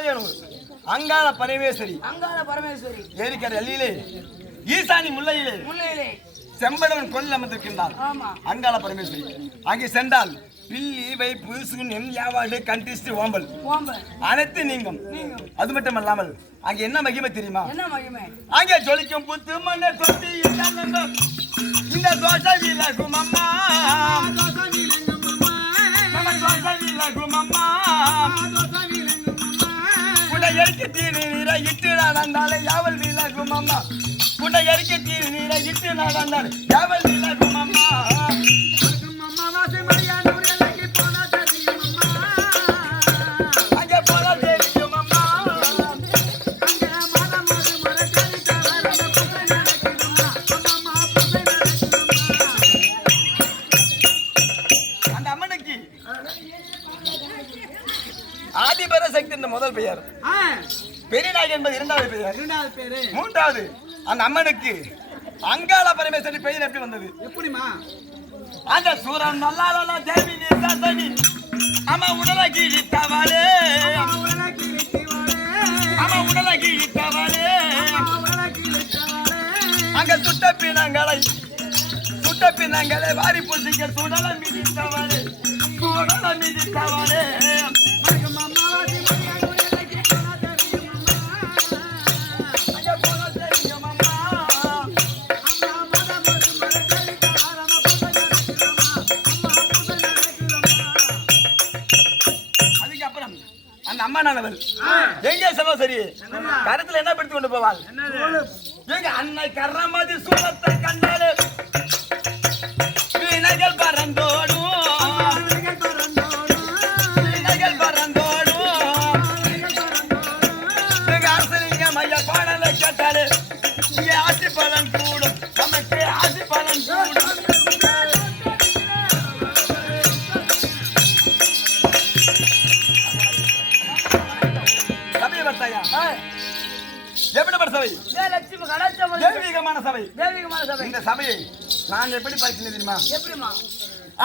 மலையனூர் அங்காள பரமேஸ்வரி. அங்காள பரமேஸ்வரி. ஏரிக்கரை அள்ளியிலே ஈசானி முல்லையிலே முல்லையிலே. செம்படவன் கொல்லில் அமர்ந்திருக்கின்றார். அங்காள பரமேஸ்வரி. அங்கே சென்றால் பில்லி வைப்பு சூன்யம் யாவாடு கண்டிஸ்ட் ஓம்பல். ஓம்ப அனைத்து நீங்கும். அது மட்டும் அல்லாமல் அங்கே என்ன மகிமை தெரியுமா? என்ன மகிமை? அங்கே ஜொலிக்கும் புத்து மண்ணை தொட்டி இந்த தோசை இட்டு நடந்தாலே யாவல் விலகும் அம்மா. குடை எரிக்க தீனி நீரை இட்டு நடந்தாலே யாவல் விலகும் அம்மா. ஆதிபர சக்தி என்ற முதல் பெயர். பெரியநாயகி என்பது இரண்டாவது பெயர் இரண்டாவது பேரு. மூன்றாவது அந்த அம்மனுக்கு அங்காள பரமேஸ்வரி பெயர் எப்படி வந்தது? எப்படிமா அந்த சூரன் நல்லால தேவி நீ அம்மா உடலை கீழித்தவளே அம்மா உடலை கீழித்தவளே அங்க சுட்ட பிணங்களை சுட்ட பிணங்களை வாரி பூசிக்க சுடல மிதித்தவளே. சுடல மிதித்தவளே. அந்த அம்மானவள் எங்கே செல்வா சரி? கருத்துல என்ன பிடித்து கொண்டு போவாள்? எங்க அன்னை கர்ணமதி சூழத்தை கண்டாலே வினைகள் பறந்தோடும். வினைகள் வர்த்தாயா எப்படிப்பட்ட சபை? தெய்வீகமான சபை. தேவிகமான சபை. இந்த சபையை நான் எப்படி பார்க்கிறேன் தெரியுமா? எப்படிமா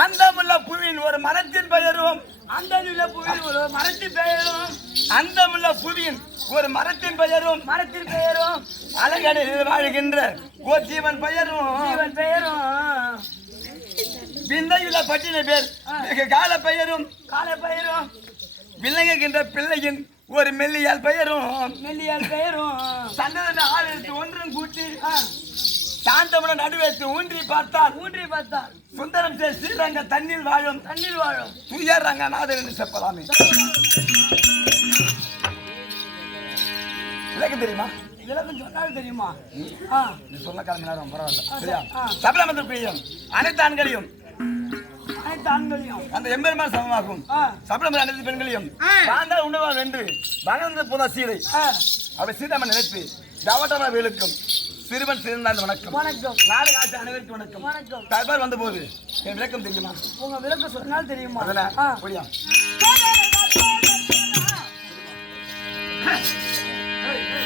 அந்தமுள்ள புவியின் ஒரு மரத்தின் பெயரும் அந்த நில புவியில் ஒரு மரத்தின் பெயரும் அந்தமுள்ள புவியின் ஒரு மரத்தின் பெயரும் மரத்தின் பெயரும் அழகடையில் வாழ்கின்ற ஒரு ஜீவன் பெயரும். இவன் பெயரும். விந்தையுள்ள பட்டின பேர் மிக கால பெயரும் காலை பெயரும். விளங்குகின்ற பிள்ளையின் ஒரு மெல்லியால் பெயரும் நெல்லியால் பெயரும். சந்தன ஆயிரத்தி ஒன்றும் கூட்டி சாந்தமுடன் நடுவேற்று ஊன்றி பார்த்தால் ஊன்றி பார்த்தால் சுந்தரம் சே ஸ்ரீரங்க தண்ணீர் வாழும். தண்ணீர் வாழும். துயர் ரங்கநாதன் என்று செப்பலாமே. விளக்கம் தெரியுமா? விளக்கம் சொன்னால் தெரியுமா? ஆ. நீ சொன்ன கிளம்பி நேரம் பரவாயில்ல சரியா. சபலமந்த பிரியம். அனைத்து ஆண்களையும் அந்த எம்பெருமான் சமமாகும். சபரிமலை அனைத்து பெண்களையும் தாண்டா உணவா வென்று பகவந்த புதா சீதை அவர் சீதாமன் நினைத்து தவட்டமன வேலுக்கும் சிறுவன் சிறந்தாண்டு வணக்கம். வணக்கம். நாடு காட்சி அனைவருக்கு வணக்கம். வணக்கம். தகவல் வந்த போது என் விளக்கம் தெரியுமா? உங்க விளக்கம் சொன்னாலும் தெரியுமா? அதில் அப்படியா? Hey, hey.